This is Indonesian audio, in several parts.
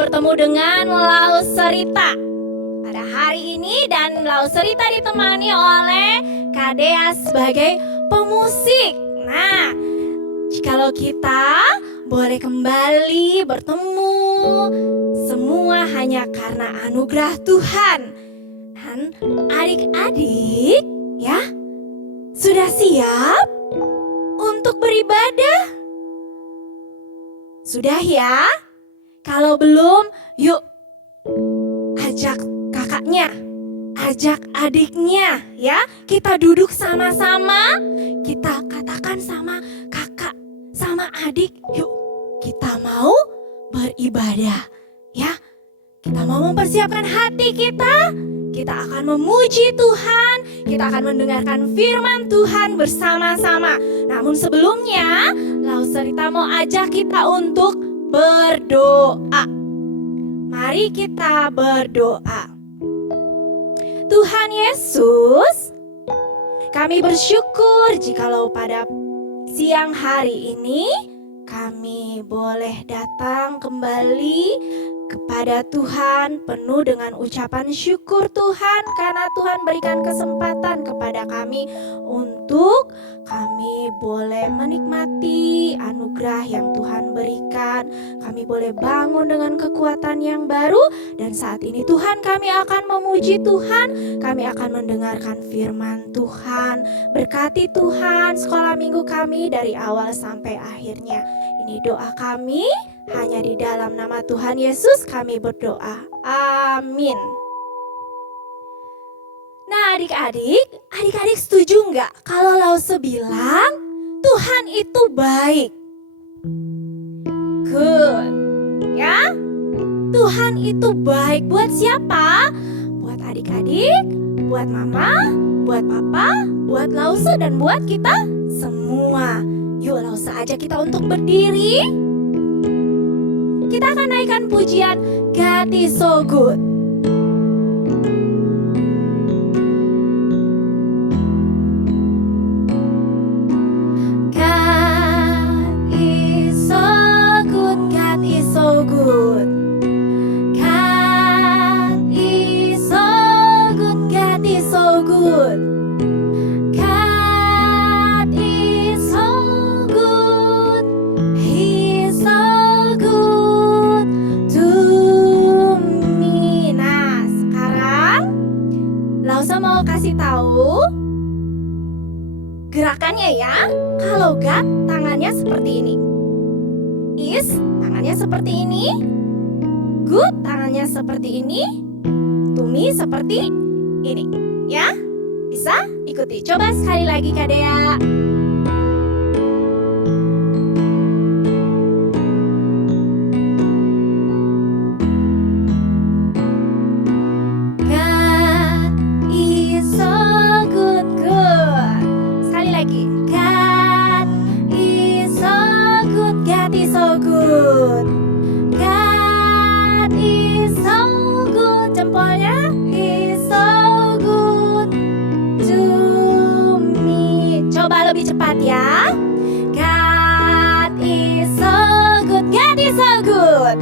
bertemu dengan Lau Serita pada hari ini, dan Lau Serita ditemani oleh Kak Dea sebagai pemusik. Nah, jikalau kita boleh kembali bertemu, semua hanya karena anugerah Tuhan. Dan adik-adik ya, sudah siap untuk beribadah? Sudah ya? Kalau belum, yuk ajak kakaknya, ajak adiknya ya. Kita duduk sama-sama, kita katakan sama kakak, sama adik, yuk kita mau beribadah ya. Kita mau mempersiapkan hati kita akan memuji Tuhan, kita akan mendengarkan firman Tuhan bersama-sama. Namun sebelumnya, Lau Serita mau ajak kita untuk berdoa. Mari kita berdoa. Tuhan Yesus, kami bersyukur jikalau pada siang hari ini kami boleh datang kembali kepada Tuhan penuh dengan ucapan syukur Tuhan, karena Tuhan berikan kesempatan kepada kami untuk kami boleh menikmati anugerah yang Tuhan berikan. Kami boleh bangun dengan kekuatan yang baru, dan saat ini Tuhan kami akan memuji Tuhan, kami akan mendengarkan firman Tuhan. Berkati Tuhan sekolah minggu kami dari awal sampai akhirnya. Ini doa kami, hanya di dalam nama Tuhan Yesus kami berdoa. Amin. Nah adik-adik setuju nggak kalau Lause bilang Tuhan itu baik? Good. Ya, Tuhan itu baik buat siapa? Buat adik-adik, buat mama, buat papa, buat Lause, dan buat kita semua. Yuk Lause ajak kita untuk berdiri. Kita akan naikkan pujian God is so good. God is so good, God is so good. God is so good, God is so good. Kasih tahu gerakannya ya. Kalau God tangannya seperti ini, is tangannya seperti ini, good tangannya seperti ini, to me seperti ini ya. Bisa ikuti, coba sekali lagi Kak Dea. Lebih cepat ya. God is so good, God is so good.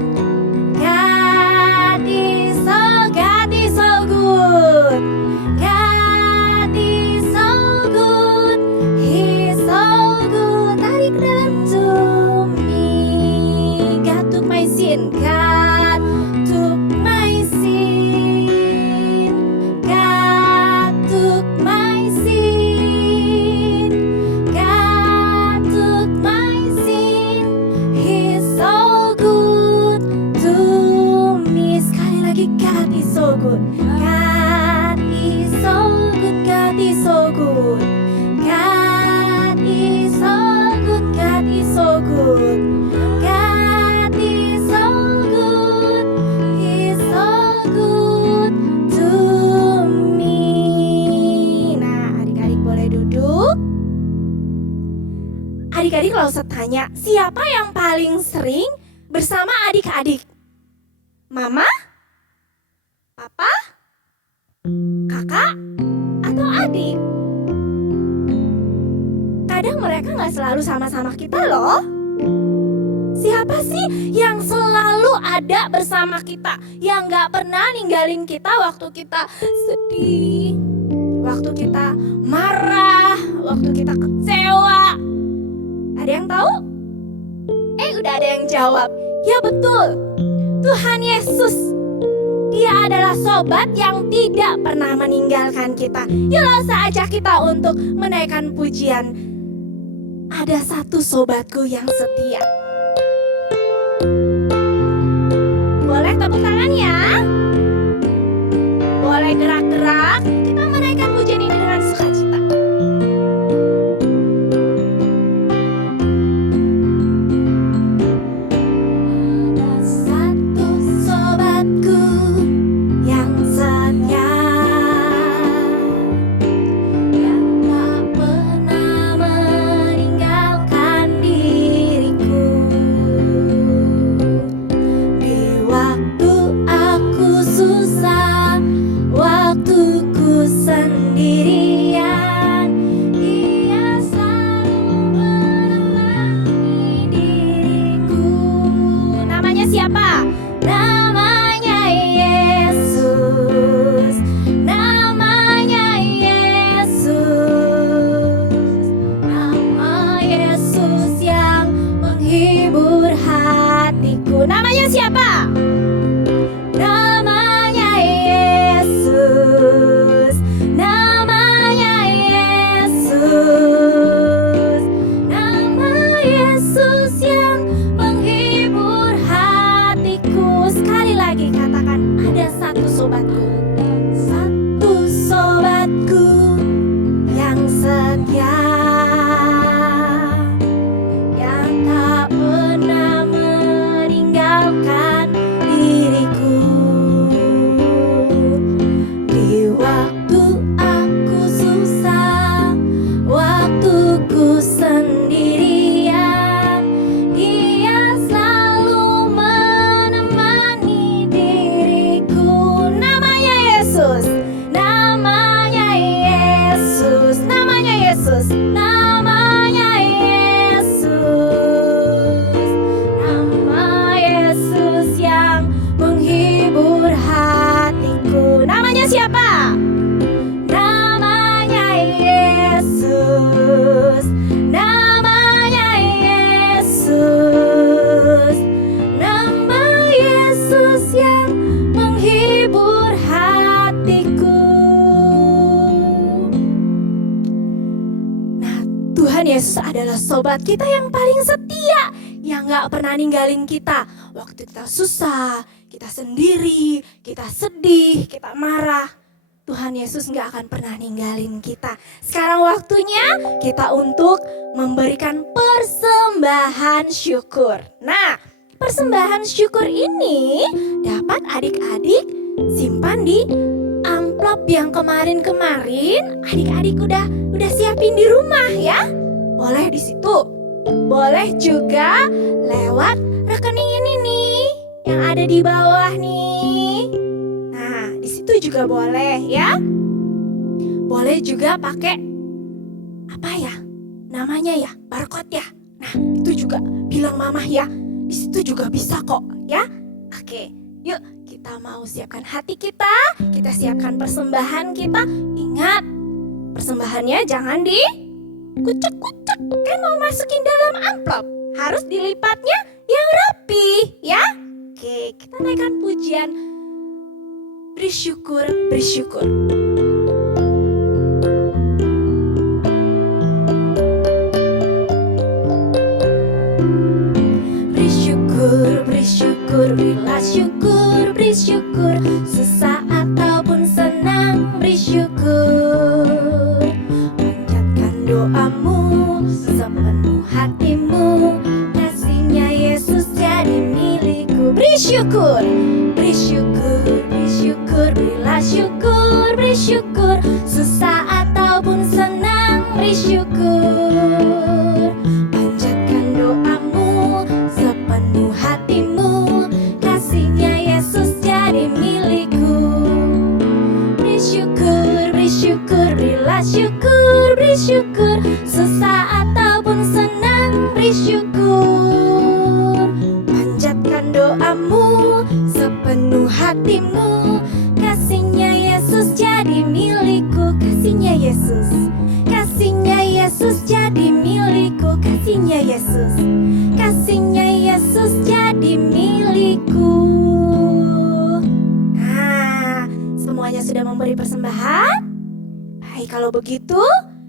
God is so good. God is so good. He's so good. Tarik dalam to me. God took my sin. God took my sin. God took my sin. God is so good. God is so good. God is so good. God is so good. God is so good. God is so good. He's so good to me. Nah, adik-adik boleh duduk. Adik-adik Lause tanya, siapa yang paling sering bersama adik-adik? Mama? Papa, kakak, atau adik? Kadang mereka gak selalu sama-sama kita loh. Siapa sih yang selalu ada bersama kita, yang gak pernah ninggalin kita waktu kita sedih, waktu kita marah, waktu kita kecewa? Ada yang tahu? Udah ada yang jawab. Ya betul, Tuhan Yesus. Dia adalah sobat yang tidak pernah meninggalkan kita. Yuk saya ajak kita untuk menaikkan pujian. Ada satu sobatku yang setia. Boleh tepuk tangan ya. Boleh gerak-gerak. Kita menaikkan pujian ini dengan sukacita. Ada satu sobatku yang setia, yang tak pernah meninggalkan diriku. Di waktu aku susah, waktu ku sendirian, Dia selalu menemani diriku. Namanya siapa? Namanya Yesus. Namanya Yesus. Nama Yesus yang menghibur hatiku. Namanya siapa? Namanya Yesus. Namanya Yesus. Nama Yesus yang menghibur hatiku. Sekali lagi katakan, ada satu sobatku. Satu sobatku yang setia, yang tak pernah meninggalkan diriku. Di waktu aku susah, waktu ku sendirian, Dia selalu menemani diriku. Namanya Yesus. Namanya Yesus. Namanya Yesus. Namanya Yesus. Nama Yesus yang menghibur hatiku. Namanya siapa? Namanya Yesus. Namanya Yesus. Nama Yesus yang menghibur hatiku. Nah, Tuhan Yesus adalah sobat kita yang paling setia, yang gak pernah ninggalin kita waktu kita susah, kita sendiri, kita sedih, kita marah. Tuhan Yesus gak akan pernah ninggalin kita. Sekarang waktunya kita untuk memberikan persembahan syukur. Nah, persembahan syukur ini dapat adik-adik simpan di amplop yang kemarin-kemarin adik-adik udah siapin di rumah ya. Boleh di situ. Boleh juga lewat rekening ini nih yang ada di bawah nih. Nah, di situ juga boleh ya. Boleh juga pakai apa ya? Namanya ya, barcode ya. Nah, itu juga bilang mamah ya. Di situ juga bisa kok ya. Oke, yuk kita mau siapkan hati kita. Kita siapkan persembahan kita. Ingat, persembahannya jangan dikucek-kucek. Kan mau masukin dalam amplop. Harus dilipatnya yang rapi ya. Oke, kita naikkan pujian. Bersyukur, bersyukur. Bersyukur, bersyukur, berilah syukur, bersyukur. Susah ataupun senang, bersyukur. Panjatkan doamu sepenuh hatimu. Kasihnya Yesus jadi milikku. Bersyukur, bersyukur, bersyukur, berilah syukur, bersyukur. Susah ataupun senang, bersyukur. Panjatkan doamu sepenuh hatimu. Kasihnya Yesus jadi milikku. Bersyukur, bersyukur, berilah syukur, bersyukur. Susah ataupun senang, bersyukur. Yesus. Kasihnya Yesus jadi milikku. Nah, semuanya sudah memberi persembahan? Baik, kalau begitu,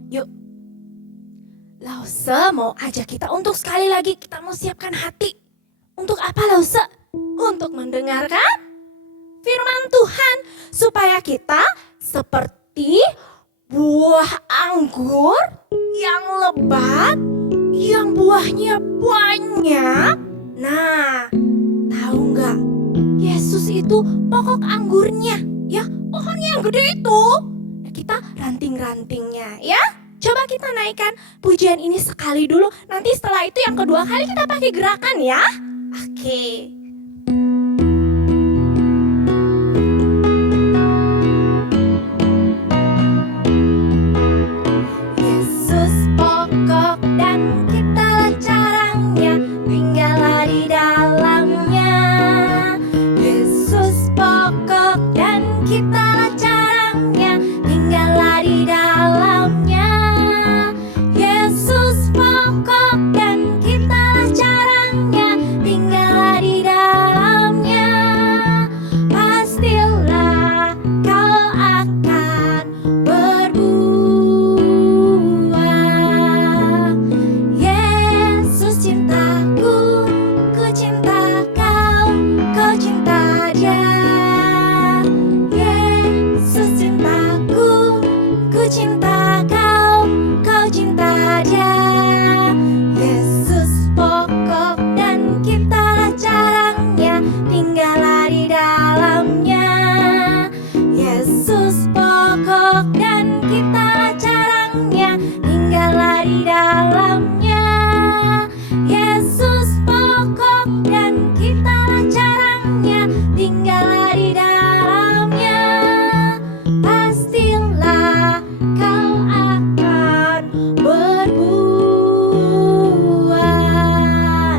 yuk. Lause mau ajak kita untuk sekali lagi kita mau siapkan hati. Untuk apa Lause? Untuk mendengarkan firman Tuhan. Supaya kita seperti buah anggur yang lebat, yang buahnya banyak. Nah, tahu nggak? Yesus itu pokok anggurnya, ya pohonnya yang gede itu. Nah, kita ranting-rantingnya, ya. Coba kita naikkan pujian ini sekali dulu. Nanti setelah itu yang kedua kali kita pakai gerakan ya. Oke. Yesus pokok dan kitalah caranya, tinggallah di dalamnya. Yesus pokok dan kitalah caranya, tinggallah di dalamnya. Yesus pokok dan kitalah caranya, tinggallah di dalamnya. Pastilah kau akan berbuah. Yesus cintaku, ku cinta kau, kau cinta dia. Yesus cintaku, ku cinta kau, kau cinta dia. Yesus pokok dan kitalah caranya, tinggallah di dalamnya. Yesus pokok dan kitalah caranya, tinggallah di dalamnya. Yesus pokok dan kitalah caranya, tinggallah di dalamnya. Pastilah kau akan berbuah.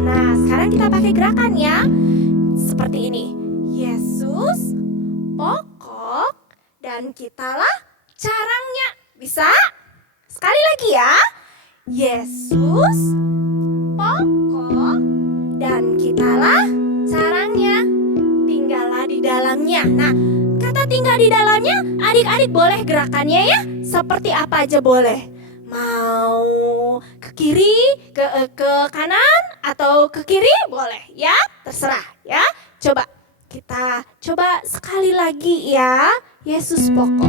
Nah, sekarang kita pakai gerakan ya. Seperti ini. Yesus pokok dan kitalah caranya. Bisa? Sekali lagi ya. Yesus pokok dan kitalah caranya, tinggallah di dalamnya. Nah, kata tinggal di dalamnya, adik-adik boleh gerakannya ya. Seperti apa aja boleh. Mau ke kiri, ke kanan, atau ke kiri boleh ya. Terserah ya. Coba kita coba sekali lagi ya. Yesus pokok.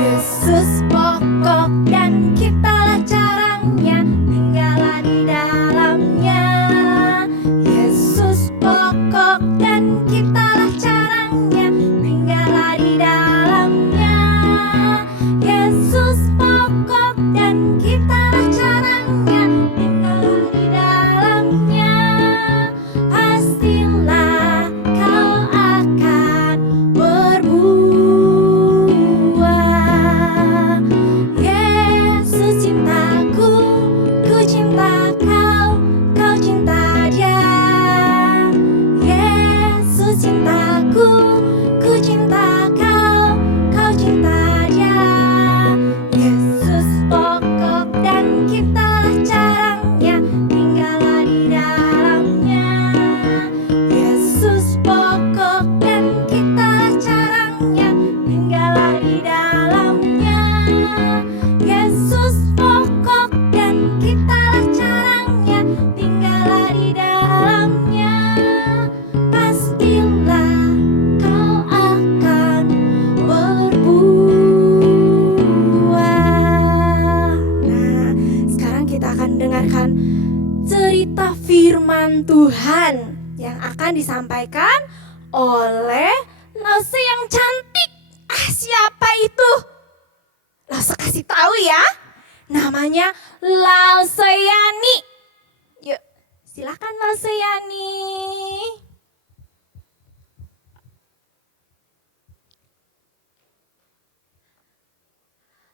Yesus pokok dan kitalah caranya, tinggallah di dalamnya. Yesus pokok dan kitalah caranya, tinggallah di dalamnya. Yesus pokok dan kitalah caranya, tinggallah di dalamnya. Pastilah kau akan berbuah. Yesus cintaku, ku cinta kau, kau cinta dia. Yesus cintaku, ku cinta kau, kau cinta dia. Yesus pokok dan kitalah caranya, tinggallah di dalamnya. Yesus pokok dan kitalah caranya, tinggallah di dalamnya. Yesus pokok dan kitalah caranya, tinggallah di dalamnya. Pastilah kau akan berbuah. Nah, sekarang kita akan dengarkan cerita firman Tuhan yang akan disampaikan oleh Lause yang cantik. Siapa itu? Lause kasih tahu ya. Namanya Lause Yani. Yuk, silakan Lause Yani.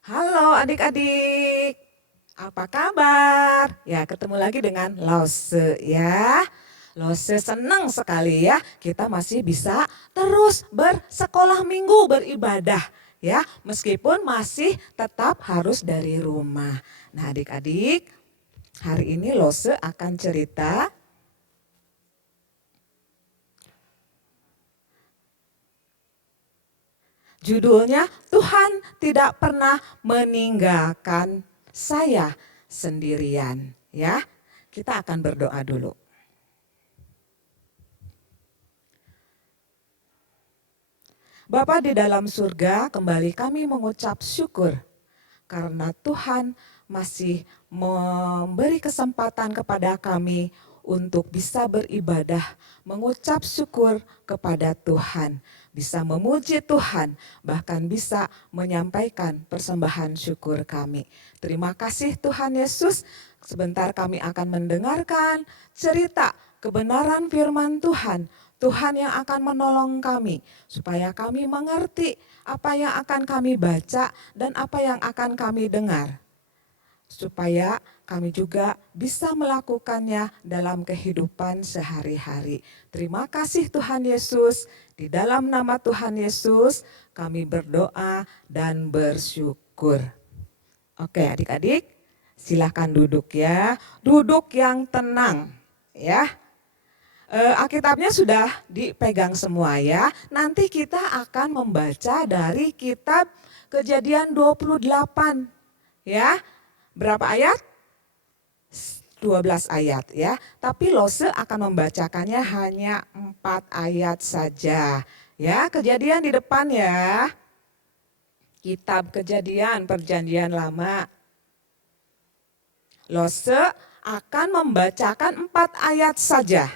Halo adik-adik, apa kabar? Ya, ketemu lagi dengan Lause ya. Lause senang sekali ya, kita masih bisa terus bersekolah minggu, beribadah ya, meskipun masih tetap harus dari rumah. Nah, adik-adik, hari ini Lose akan cerita judulnya Tuhan tidak pernah meninggalkan saya sendirian, ya. Kita akan berdoa dulu. Bapa di dalam surga, kembali kami mengucap syukur karena Tuhan masih memberi kesempatan kepada kami untuk bisa beribadah, mengucap syukur kepada Tuhan, bisa memuji Tuhan, bahkan bisa menyampaikan persembahan syukur kami. Terima kasih Tuhan Yesus, sebentar kami akan mendengarkan cerita kebenaran firman Tuhan. Tuhan yang akan menolong kami supaya kami mengerti apa yang akan kami baca dan apa yang akan kami dengar. Supaya kami juga bisa melakukannya dalam kehidupan sehari-hari. Terima kasih Tuhan Yesus. Di dalam nama Tuhan Yesus kami berdoa dan bersyukur. Oke adik-adik, silakan duduk ya. Duduk yang tenang ya. Alkitabnya sudah dipegang semua ya. Nanti kita akan membaca dari kitab Kejadian 28 ya. Berapa ayat? 12 ayat ya. Tapi Lose akan membacakannya hanya 4 ayat saja. Ya, Kejadian di depan ya. Kitab Kejadian Perjanjian Lama. Lose akan membacakan 4 ayat saja.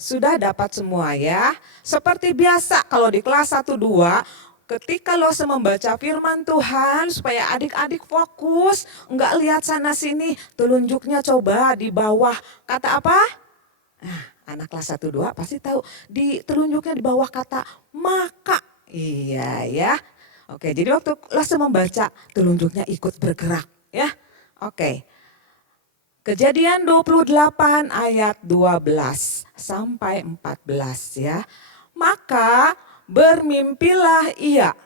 Sudah dapat semua ya. Seperti biasa kalau di kelas 1-2, ketika Lose membaca firman Tuhan supaya adik-adik fokus, enggak lihat sana sini, telunjuknya coba di bawah kata apa? Nah, anak kelas 1-2 pasti tahu, di telunjuknya di bawah kata maka. Iya ya. Oke, jadi waktu Lose membaca, telunjuknya ikut bergerak ya. Oke. Kejadian 28 ayat 12 sampai 14 ya. Maka bermimpilah ia.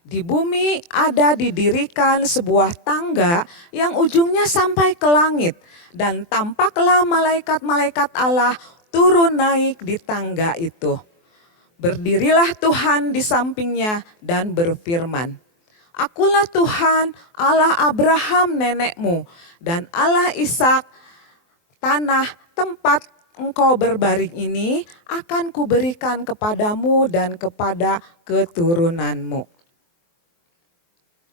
Di bumi ada didirikan sebuah tangga yang ujungnya sampai ke langit. Dan tampaklah malaikat-malaikat Allah turun naik di tangga itu. Berdirilah Tuhan di sampingnya dan berfirman, Akulah Tuhan Allah Abraham nenekmu dan Allah Ishak, tanah tempat engkau berbaring ini akan kuberikan kepadamu dan kepada keturunanmu.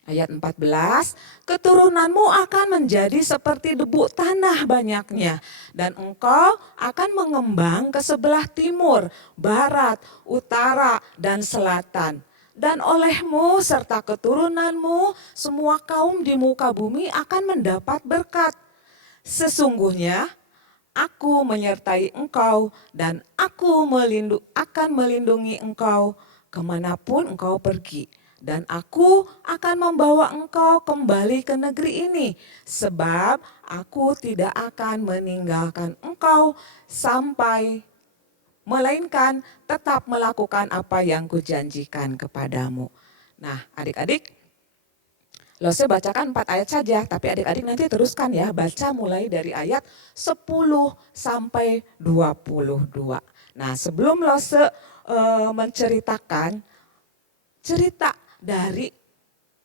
Ayat 14, keturunanmu akan menjadi seperti debu tanah banyaknya, dan engkau akan mengembang ke sebelah timur, barat, utara, dan selatan. Dan olehmu serta keturunanmu semua kaum di muka bumi akan mendapat berkat. Sesungguhnya aku menyertai engkau dan aku akan melindungi engkau kemanapun engkau pergi. Dan aku akan membawa engkau kembali ke negeri ini. Sebab aku tidak akan meninggalkan engkau sampai melainkan tetap melakukan apa yang kujanjikan kepadamu. Nah adik-adik, Lose bacakan 4 ayat saja, tapi adik-adik nanti teruskan ya, baca mulai dari ayat 10 sampai 22. Nah sebelum Lose menceritakan cerita dari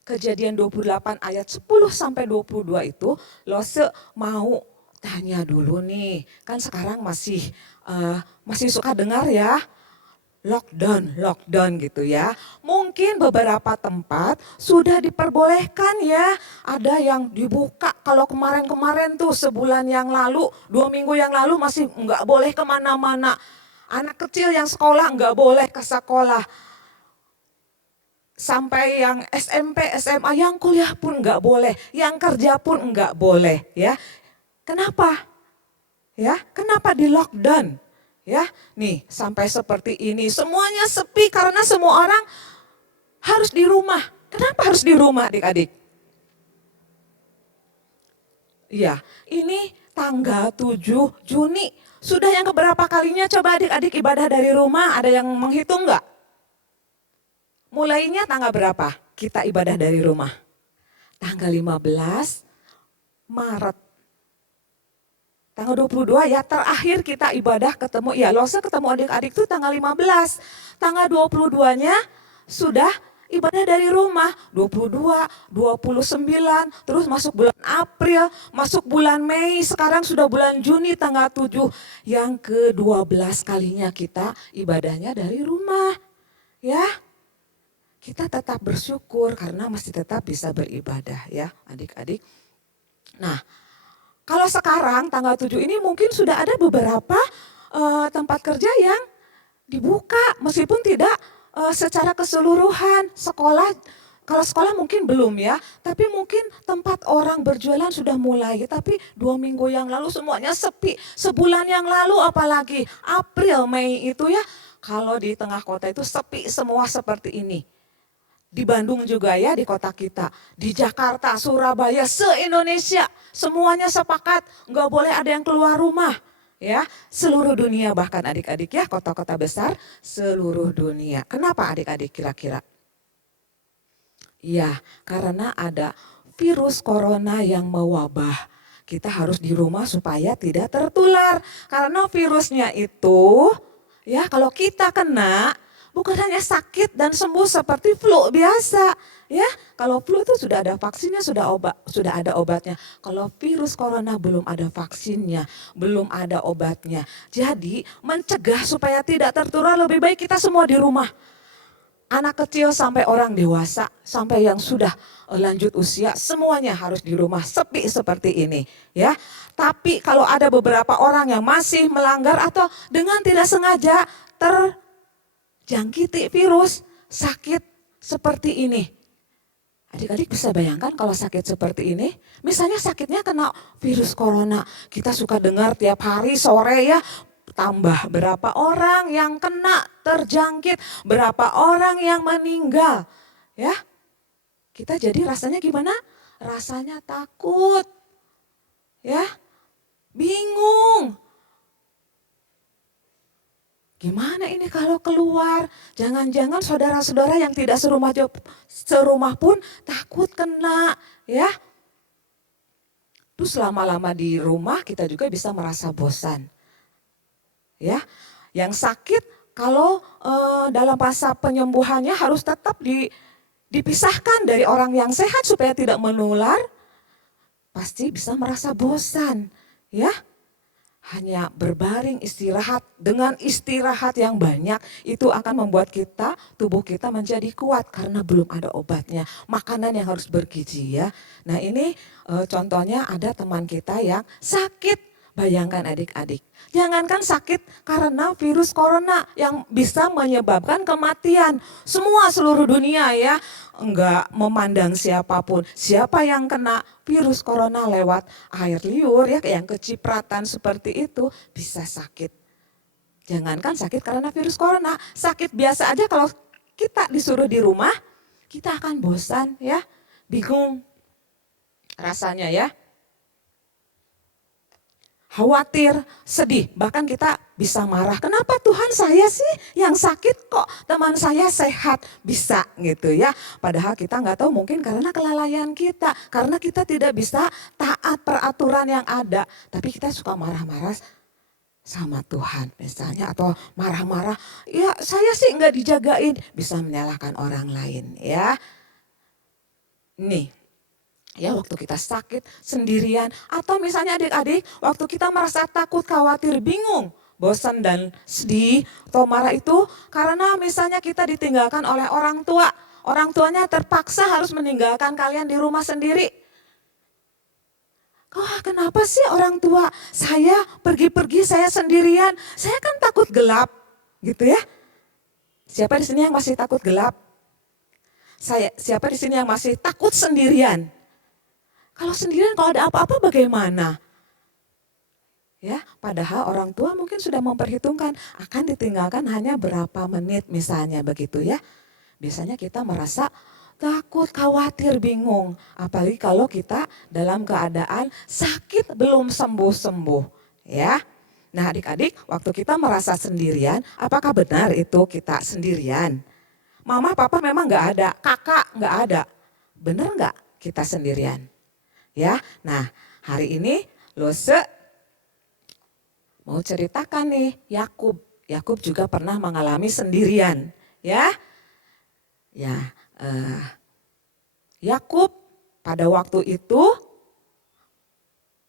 Kejadian 28 ayat 10 sampai 22 itu, Lose mau tanya dulu nih, kan sekarang masih suka dengar ya, lockdown gitu ya. Mungkin beberapa tempat sudah diperbolehkan ya, ada yang dibuka. Kalau kemarin-kemarin tuh sebulan yang lalu, 2 minggu yang lalu masih nggak boleh kemana-mana. Anak kecil yang sekolah nggak boleh ke sekolah. Sampai yang SMP, SMA, yang kuliah pun nggak boleh, yang kerja pun nggak boleh ya. Kenapa? Ya, kenapa di lockdown? Ya, nih sampai seperti ini semuanya sepi karena semua orang harus di rumah. Kenapa harus di rumah adik-adik? Ya, ini tanggal 7 Juni. Sudah yang keberapa kalinya coba adik-adik ibadah dari rumah? Ada yang menghitung nggak? mulainya tanggal berapa kita ibadah dari rumah? Tanggal 15 Maret. Tanggal 22 ya terakhir kita ibadah ketemu, ya Lose ketemu adik-adik tuh tanggal 15. Tanggal 22-nya sudah ibadah dari rumah. 22, 29, terus masuk bulan April, masuk bulan Mei, sekarang sudah bulan Juni tanggal 7. Yang ke-12 kalinya kita ibadahnya dari rumah. Ya, kita tetap bersyukur karena masih tetap bisa beribadah ya adik-adik. Nah, kalau sekarang tanggal 7 ini mungkin sudah ada beberapa tempat kerja yang dibuka meskipun tidak secara keseluruhan. Kalau sekolah mungkin belum ya, tapi mungkin tempat orang berjualan sudah mulai. Tapi 2 minggu yang lalu semuanya sepi. Sebulan yang lalu apalagi April, Mei itu ya, kalau di tengah kota itu sepi semua seperti ini. Di Bandung juga ya, di kota kita, di Jakarta, Surabaya, se-Indonesia, semuanya sepakat nggak boleh ada yang keluar rumah. Ya, seluruh dunia bahkan adik-adik ya, kota-kota besar seluruh dunia. Kenapa adik-adik kira-kira? Ya, karena ada virus corona yang mewabah. Kita harus di rumah supaya tidak tertular. Karena virusnya itu, ya kalau kita kena, bukan hanya sakit dan sembuh seperti flu biasa, ya. Kalau flu itu sudah ada vaksinnya, sudah ada obatnya. Kalau virus corona belum ada vaksinnya, belum ada obatnya. Jadi mencegah supaya tidak tertular lebih baik kita semua di rumah. Anak kecil sampai orang dewasa, sampai yang sudah lanjut usia, semuanya harus di rumah sepi seperti ini, ya. Tapi kalau ada beberapa orang yang masih melanggar atau dengan tidak sengaja terjangkiti virus, sakit seperti ini. Adik-adik bisa bayangkan kalau sakit seperti ini, misalnya sakitnya kena virus corona, kita suka dengar tiap hari sore ya, tambah berapa orang yang kena terjangkit, berapa orang yang meninggal, ya. Kita jadi rasanya gimana? Rasanya takut, ya, bingung. Gimana ini kalau keluar? Jangan-jangan saudara-saudara yang tidak serumah pun takut kena, ya. Terus lama-lama di rumah kita juga bisa merasa bosan. Ya, yang sakit kalau dalam masa penyembuhannya harus tetap dipisahkan dari orang yang sehat supaya tidak menular, pasti bisa merasa bosan, ya. Hanya berbaring istirahat, dengan istirahat yang banyak itu akan membuat tubuh kita menjadi kuat karena belum ada obatnya. Makanan yang harus bergizi ya. Nah ini contohnya ada teman kita yang sakit. Bayangkan adik-adik, jangankan sakit karena virus corona yang bisa menyebabkan kematian. Semua seluruh dunia ya, enggak memandang siapapun. Siapa yang kena virus corona lewat air liur ya, yang kecipratan seperti itu bisa sakit. Jangankan sakit karena virus corona, sakit biasa aja kalau kita disuruh di rumah, kita akan bosan ya, bingung rasanya ya. Khawatir, sedih, bahkan kita bisa marah. Kenapa Tuhan saya sih yang sakit kok teman saya sehat bisa gitu ya. Padahal kita nggak tahu mungkin karena kelalaian kita. Karena kita tidak bisa taat peraturan yang ada. Tapi kita suka marah-marah sama Tuhan misalnya. Atau marah-marah, ya saya sih nggak dijagain. Bisa menyalahkan orang lain ya. Nih. Ya waktu kita sakit sendirian atau misalnya adik-adik waktu kita merasa takut, khawatir, bingung, bosan dan sedih atau marah itu karena misalnya kita ditinggalkan oleh orang tua. Orang tuanya terpaksa harus meninggalkan kalian di rumah sendiri. Kenapa sih orang tua saya pergi-pergi, saya sendirian, saya kan takut gelap gitu ya. Siapa di sini yang masih takut gelap? Siapa di sini yang masih takut sendirian? Kalau sendirian kalau ada apa-apa bagaimana? Ya, padahal orang tua mungkin sudah memperhitungkan akan ditinggalkan hanya berapa menit misalnya begitu ya. Biasanya kita merasa takut, khawatir, bingung. Apalagi kalau kita dalam keadaan sakit belum sembuh-sembuh ya. Nah adik-adik waktu kita merasa sendirian, apakah benar itu kita sendirian? Mama, papa memang nggak ada, kakak nggak ada. Bener nggak kita sendirian? Ya, nah hari ini Lose mau ceritakan nih Yakub. Yakub juga pernah mengalami sendirian, ya. Ya, Yakub pada waktu itu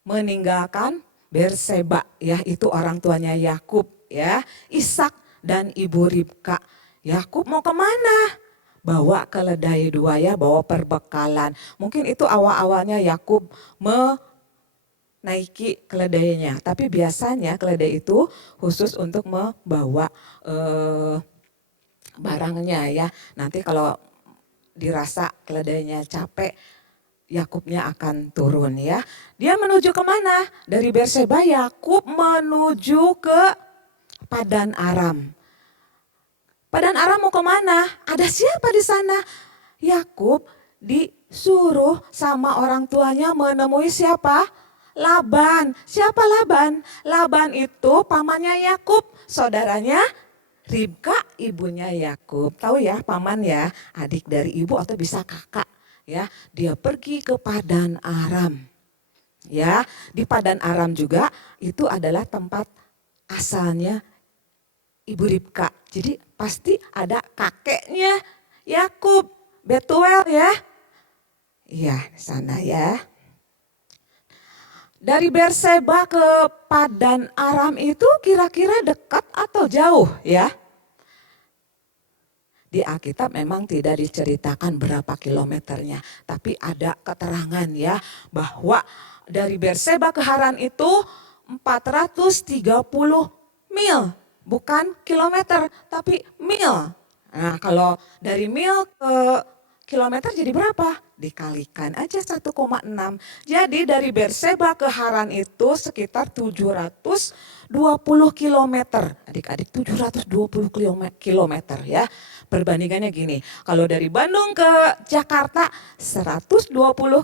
meninggalkan Berseba, ya itu orang tuanya Yakub, ya, Ishak dan ibu Ribka. Yakub mau kemana? Bawa keledai dua, ya, bawa perbekalan. Mungkin itu awal-awalnya Yakub menaiki keledainya. Tapi biasanya keledai itu khusus untuk membawa barangnya, ya. Nanti kalau dirasa keledainya capek, Yakubnya akan turun, ya. Dia menuju kemana? Dari Berseba Yakub menuju ke Padan Aram. Padan Aram mau kemana? Ada siapa di sana? Yakub disuruh sama orang tuanya menemui siapa? Laban. Siapa Laban? Laban itu pamannya Yakub, saudaranya Ribka, ibunya Yakub. Tahu ya, paman ya, adik dari ibu atau bisa kakak. Ya, dia pergi ke Padan Aram. Ya, di Padan Aram juga itu adalah tempat asalnya ibu Ribka. Jadi pasti ada kakeknya Yakub, Betuel, ya. Iya, di sana, ya. Dari Berseba ke Padan Aram itu kira-kira dekat atau jauh, ya? Di Alkitab memang tidak diceritakan berapa kilometernya, tapi ada keterangan, ya, bahwa dari Berseba ke Haran itu 430 mil. Bukan kilometer, tapi mil. Nah, kalau dari mil ke kilometer jadi berapa? Dikalikan aja 1,6. Jadi dari Berseba ke Haran itu sekitar 720 kilometer. Adik-adik 720 kilometer, ya. Perbandingannya gini, kalau dari Bandung ke Jakarta 120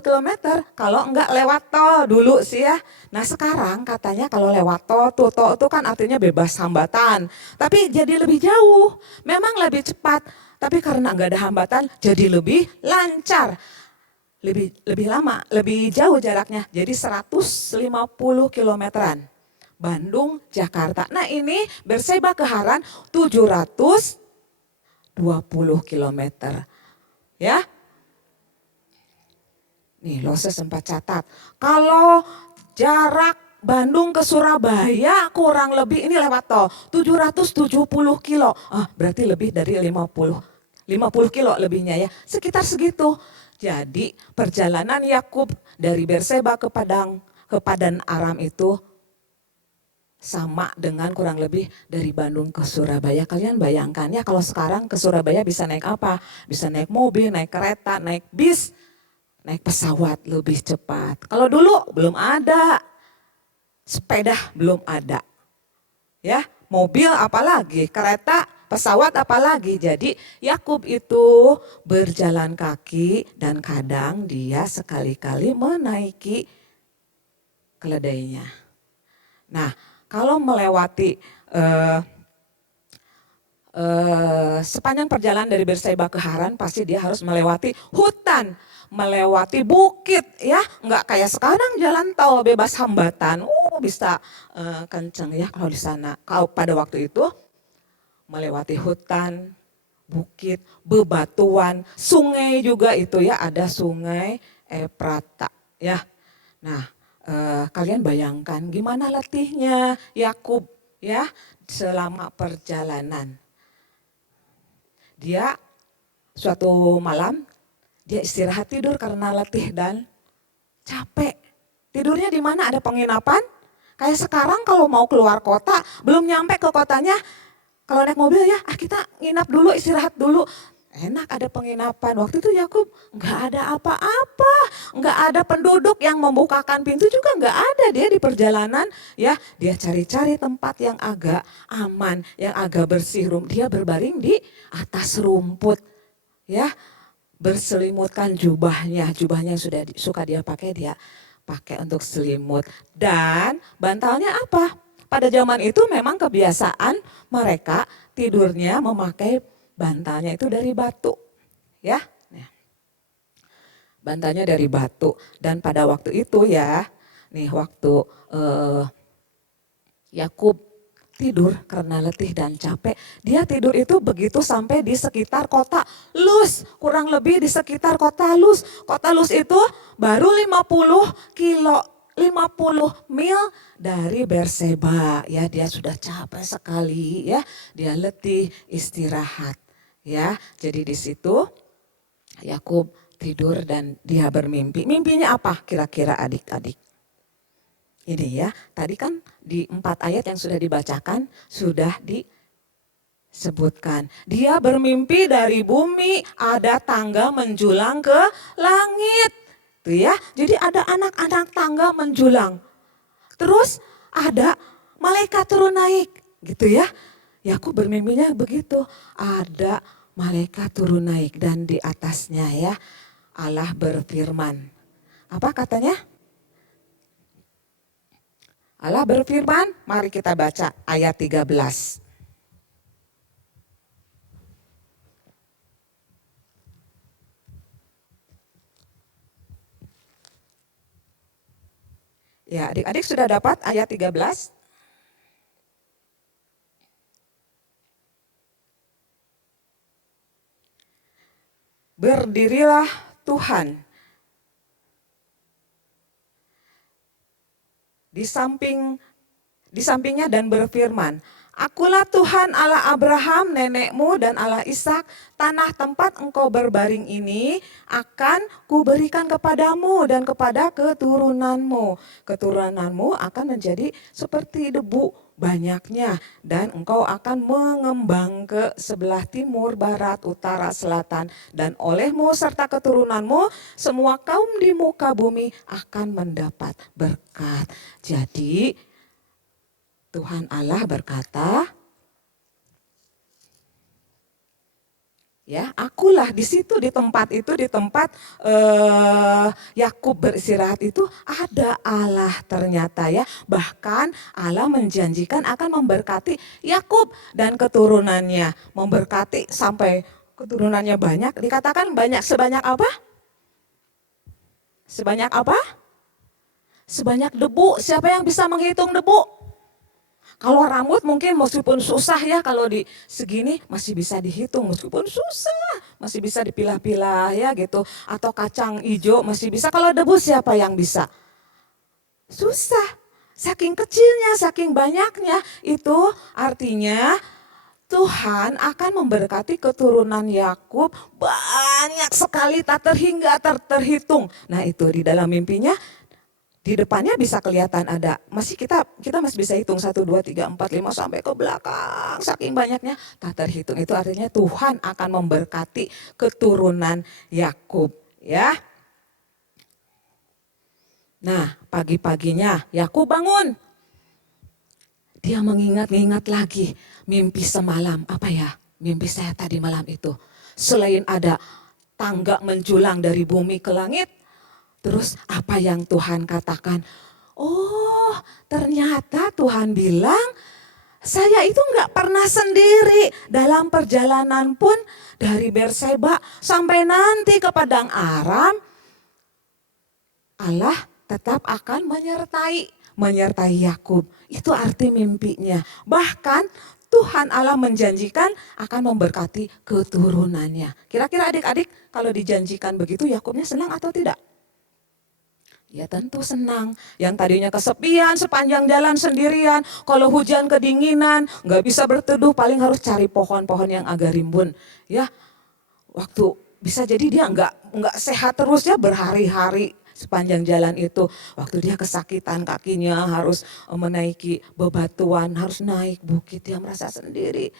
kilometer, kalau enggak lewat tol dulu sih, ya. Nah sekarang katanya kalau lewat tol itu kan artinya bebas hambatan. Tapi jadi lebih jauh, memang lebih cepat. Tapi karena enggak ada hambatan jadi lebih lancar. Lebih lama, lebih jauh jaraknya. Jadi 150 kilometeran. Bandung, Jakarta. Nah ini Berseba ke Haran 720 kilometer. Ya. Nih Lose sempat catat. Kalau jarak Bandung ke Surabaya kurang lebih ini lewat tol 770 kilo. Berarti lebih dari 50 kilo lebihnya, ya. Sekitar segitu. Jadi perjalanan Yakub dari Berseba ke Padan Aram itu sama dengan kurang lebih dari Bandung ke Surabaya. Kalian bayangkan, ya, kalau sekarang ke Surabaya bisa naik apa? Bisa naik mobil, naik kereta, naik bis, naik pesawat lebih cepat. Kalau dulu belum ada, sepeda belum ada. Ya, mobil apalagi, kereta, pesawat apalagi. Jadi Yakub itu berjalan kaki dan kadang dia sekali-kali menaiki keledainya. Nah, kalau melewati sepanjang perjalanan dari Berseba ke Haran pasti dia harus melewati hutan, melewati bukit, ya. Enggak kayak sekarang jalan tol bebas hambatan. Bisa kenceng, ya, kalau di sana. Kalau pada waktu itu melewati hutan, bukit, bebatuan, sungai juga itu, ya, ada sungai Efrata, ya. Nah, kalian bayangkan gimana letihnya Yakub, ya, selama perjalanan. Dia suatu malam dia istirahat tidur karena letih dan capek. Tidurnya di mana? Ada penginapan? Kayak sekarang kalau mau keluar kota, belum nyampe ke kotanya, kalau naik mobil, ya, kita nginap dulu, istirahat dulu. Enak ada penginapan. Waktu itu Yakub nggak ada apa-apa, nggak ada penduduk yang membukakan pintu juga nggak ada, dia di perjalanan, ya. Dia cari-cari tempat yang agak aman, yang agak bersih. Dia berbaring di atas rumput, ya, berselimutkan jubahnya yang suka dia pakai, dia pakai untuk selimut. Dan bantalnya apa? Pada zaman itu memang kebiasaan mereka tidurnya memakai bantalnya itu dari batu, ya. Nah, bantalnya dari batu, dan pada waktu itu ya, nih waktu Yakub tidur karena letih dan capek, dia tidur itu begitu sampai di sekitar kota Luz, kurang lebih di sekitar kota Luz. Kota Luz itu baru 50 kilo, 50 mil dari Berseba, ya. Dia sudah capek sekali, ya, dia letih, istirahat, ya. Jadi di situ Yakub tidur dan dia bermimpi. Mimpinya apa kira-kira adik-adik? Ini ya, tadi kan di 4 ayat yang sudah dibacakan sudah disebutkan. Dia bermimpi dari bumi ada tangga menjulang ke langit. Tuh ya, jadi ada anak-anak tangga menjulang. Terus ada malaikat turun naik, gitu ya. Yakub bermimpinya begitu, ada malaikat turun naik dan di atasnya ya Allah berfirman. Apa katanya? Allah berfirman, mari kita baca ayat 13. Ya, adik-adik sudah dapat ayat 13? Berdirilah Tuhan di sampingnya dan berfirman, Akulah Tuhan Allah Abraham nenekmu dan Allah Ishak. Tanah tempat engkau berbaring ini akan kuberikan kepadamu dan kepada keturunanmu. Keturunanmu akan menjadi seperti debu banyaknya dan engkau akan mengembang ke sebelah timur, barat, utara, selatan. Dan olehmu serta keturunanmu semua kaum di muka bumi akan mendapat berkat. Jadi Tuhan Allah berkata, ya, akulah di situ, di tempat itu, di tempat Yakub beristirahat itu ada Allah ternyata ya. Bahkan Allah menjanjikan akan memberkati Yakub dan keturunannya, memberkati sampai keturunannya banyak. Dikatakan banyak, sebanyak apa? Sebanyak apa? Sebanyak debu. Siapa yang bisa menghitung debu? Kalau rambut mungkin meskipun susah ya, kalau di segini masih bisa dihitung, meskipun susah masih bisa dipilah-pilah ya gitu. Atau kacang hijau masih bisa, kalau debu siapa yang bisa? Susah, saking kecilnya, saking banyaknya. Itu artinya Tuhan akan memberkati keturunan Yakub banyak sekali, tak terhingga terhitung. Nah itu di dalam mimpinya. Di depannya bisa kelihatan ada, kita masih bisa hitung 1, 2, 3, 4, 5 sampai ke belakang. Saking banyaknya tak terhitung. Itu artinya Tuhan akan memberkati keturunan Yakub, ya. Nah, pagi-paginya Yakub bangun. Dia mengingat-ingat lagi mimpi semalam. Apa ya? Mimpi saya tadi malam itu. Selain ada tangga menjulang dari bumi ke langit, terus apa yang Tuhan katakan? Oh, ternyata Tuhan bilang, saya itu nggak pernah sendiri. Dalam perjalanan pun dari Berseba sampai nanti ke Padang Aram, Allah tetap akan menyertai Yakub. Itu arti mimpinya. Bahkan Tuhan Allah menjanjikan akan memberkati keturunannya. Kira-kira adik-adik kalau dijanjikan begitu, Yakubnya senang atau tidak? Ya tentu senang. Yang tadinya kesepian sepanjang jalan sendirian. Kalau hujan kedinginan, nggak bisa berteduh, paling harus cari pohon-pohon yang agak rimbun. Ya, waktu bisa jadi dia nggak sehat terus ya berhari-hari sepanjang jalan itu. Waktu dia kesakitan kakinya harus menaiki bebatuan, harus naik bukit, dia merasa sendiri.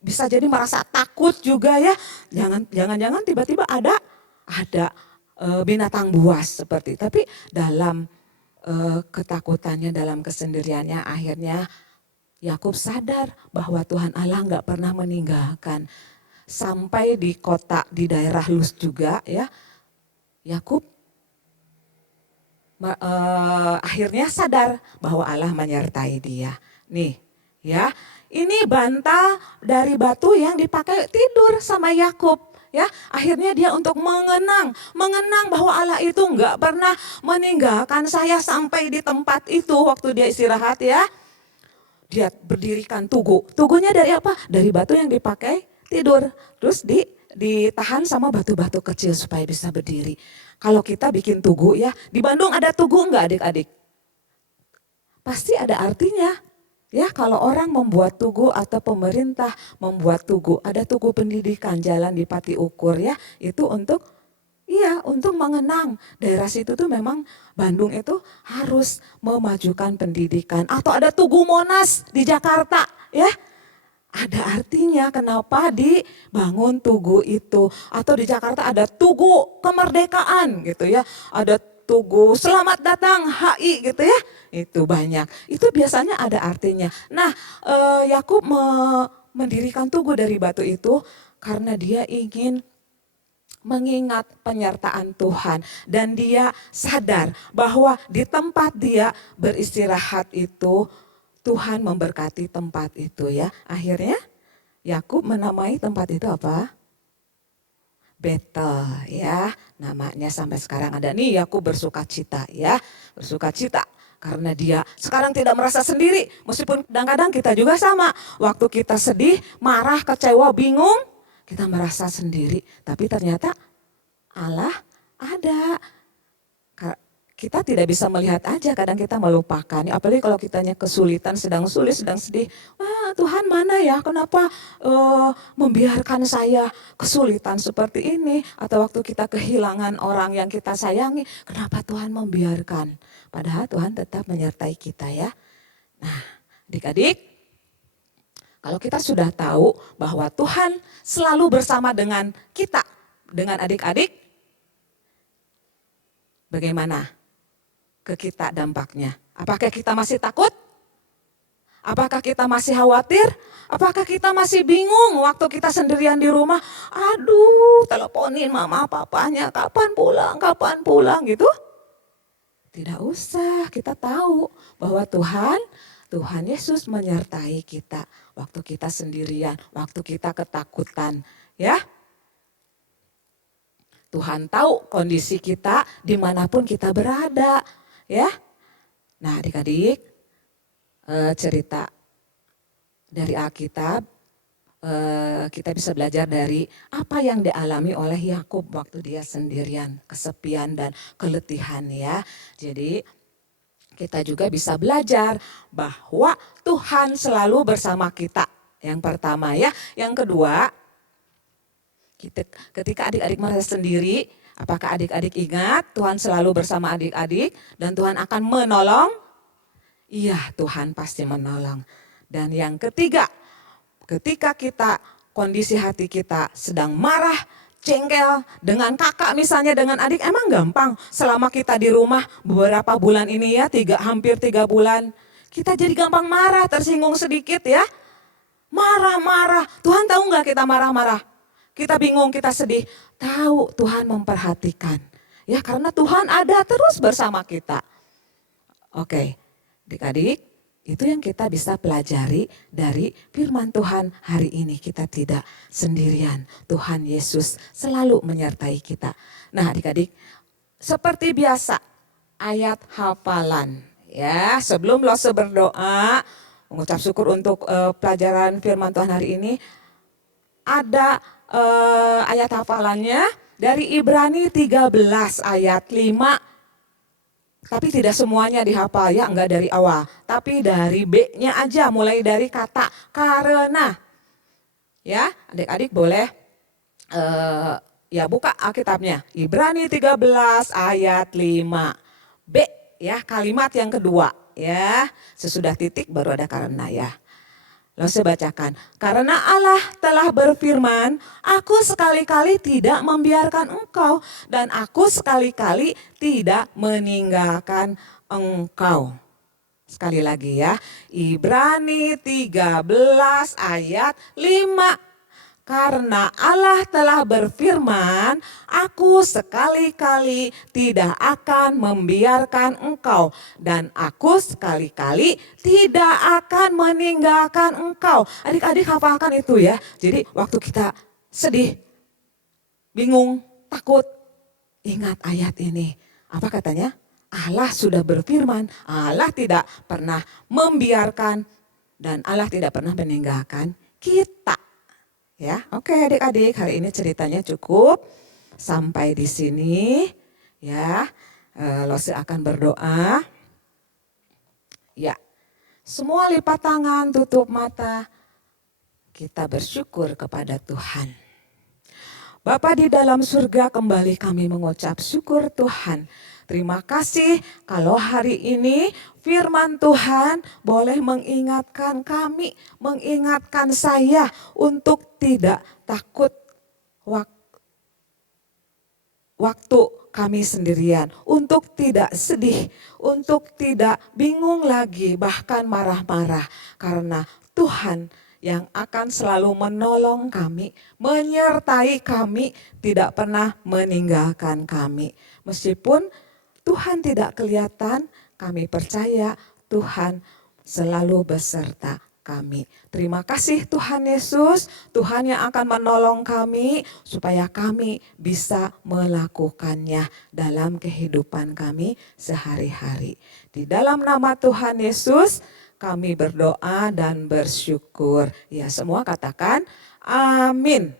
Bisa jadi merasa takut juga ya. Jangan-jangan tiba-tiba ada binatang buas seperti. Tapi dalam ketakutannya, dalam kesendiriannya, akhirnya Yakub sadar bahwa Tuhan Allah nggak pernah meninggalkan. Sampai di kota di daerah Luz juga ya, Yakub akhirnya sadar bahwa Allah menyertai dia. Nih ya, ini bantal dari batu yang dipakai tidur sama Yakub. Ya, akhirnya dia untuk mengenang bahwa Allah itu enggak pernah meninggalkan saya sampai di tempat itu waktu dia istirahat ya. Dia berdirikan tugu. Tugunya dari apa? Dari batu yang dipakai tidur. Terus ditahan sama batu-batu kecil supaya bisa berdiri. Kalau kita bikin tugu ya, di Bandung ada tugu enggak adik-adik? Pasti ada artinya. Ya, kalau orang membuat tugu atau pemerintah membuat tugu, ada tugu pendidikan jalan di Pati Ukur ya, itu untuk mengenang daerah situ tuh memang Bandung itu harus memajukan pendidikan. Atau ada tugu Monas di Jakarta ya, ada artinya kenapa dibangun tugu itu. Atau di Jakarta ada tugu kemerdekaan gitu ya, ada tugu selamat datang HI gitu ya, itu banyak. Itu biasanya ada artinya. Nah, Yakub mendirikan tugu dari batu itu karena dia ingin mengingat penyertaan Tuhan. Dan dia sadar bahwa di tempat dia beristirahat itu, Tuhan memberkati tempat itu ya. Akhirnya Yakub menamai tempat itu apa? Betel ya, namanya sampai sekarang ada nih. Yakub bersukacita ya, bersukacita karena dia sekarang tidak merasa sendiri. Meskipun kadang-kadang kita juga sama, waktu kita sedih, marah, kecewa, bingung, kita merasa sendiri. Tapi ternyata Allah ada. Kita tidak bisa melihat aja, kadang kita melupakan. Apalagi kalau kitanya kesulitan, sedang sulit, sedang sedih. Wah, Tuhan mana ya, kenapa membiarkan saya kesulitan seperti ini? Atau waktu kita kehilangan orang yang kita sayangi, kenapa Tuhan membiarkan? Padahal Tuhan tetap menyertai kita ya. Nah, adik-adik, kalau kita sudah tahu bahwa Tuhan selalu bersama dengan kita, dengan adik-adik, bagaimana ke kita dampaknya? Apakah kita masih takut? Apakah kita masih khawatir? Apakah kita masih bingung waktu kita sendirian di rumah? Aduh, teleponin mama papanya, kapan pulang gitu? Tidak usah, kita tahu bahwa Tuhan Yesus menyertai kita waktu kita sendirian, waktu kita ketakutan, ya. Tuhan tahu kondisi kita dimanapun kita berada. Ya, nah adik-adik, cerita dari Alkitab, kita bisa belajar dari apa yang dialami oleh Yakub waktu dia sendirian, kesepian dan keletihan ya. Jadi kita juga bisa belajar bahwa Tuhan selalu bersama kita. Yang pertama ya, yang kedua, ketika adik-adik merasa sendiri, apakah adik-adik ingat Tuhan selalu bersama adik-adik dan Tuhan akan menolong? Iya, Tuhan pasti menolong. Dan yang ketiga, ketika kondisi hati kita sedang marah, jengkel dengan kakak misalnya, dengan adik, emang gampang selama kita di rumah beberapa bulan ini ya, hampir 3 bulan. Kita jadi gampang marah, tersinggung sedikit ya. Marah-marah, Tuhan tahu gak kita marah-marah? Kita bingung, kita sedih. Tahu Tuhan memperhatikan. Ya, karena Tuhan ada terus bersama kita. Oke, adik-adik, itu yang kita bisa pelajari dari firman Tuhan hari ini. Kita tidak sendirian. Tuhan Yesus selalu menyertai kita. Nah, adik-adik, seperti biasa ayat hafalan. Ya, sebelum Lose berdoa, mengucap syukur untuk pelajaran firman Tuhan hari ini, ada ayat hafalannya dari Ibrani 13 ayat 5. Tapi tidak semuanya dihafal ya, enggak dari awal. Tapi dari B-nya aja, mulai dari kata karena. Ya, adik-adik boleh ya buka Alkitabnya. Ibrani 13 ayat 5. B ya, kalimat yang kedua ya. Sesudah titik baru ada karena ya. Lalu saya bacakan, karena Allah telah berfirman, aku sekali-kali tidak membiarkan engkau dan aku sekali-kali tidak meninggalkan engkau. Sekali lagi ya, Ibrani 13 ayat 5. Karena Allah telah berfirman, aku sekali-kali tidak akan membiarkan engkau, dan aku sekali-kali tidak akan meninggalkan engkau. Adik-adik hafalkan itu ya. Jadi waktu kita sedih, bingung, takut, ingat ayat ini. Apa katanya? Allah sudah berfirman, Allah tidak pernah membiarkan dan Allah tidak pernah meninggalkan kita. Ya, oke adik-adik, hari ini ceritanya cukup sampai di sini. Ya, Lose akan berdoa. Ya, semua lipat tangan, tutup mata. Kita bersyukur kepada Tuhan. Bapa di dalam surga, kembali kami mengucap syukur Tuhan. Terima kasih kalau hari ini firman Tuhan boleh mengingatkan kami, mengingatkan saya untuk tidak takut waktu kami sendirian, untuk tidak sedih, untuk tidak bingung lagi, bahkan marah-marah. Karena Tuhan yang akan selalu menolong kami, menyertai kami, tidak pernah meninggalkan kami. Meskipun Tuhan tidak kelihatan, kami percaya Tuhan selalu beserta kami. Terima kasih Tuhan Yesus, Tuhan yang akan menolong kami supaya kami bisa melakukannya dalam kehidupan kami sehari-hari. Di dalam nama Tuhan Yesus kami berdoa dan bersyukur. Ya, semua katakan amin.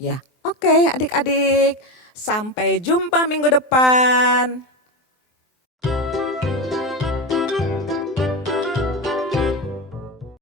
Ya, oke adik-adik. Sampai jumpa minggu depan.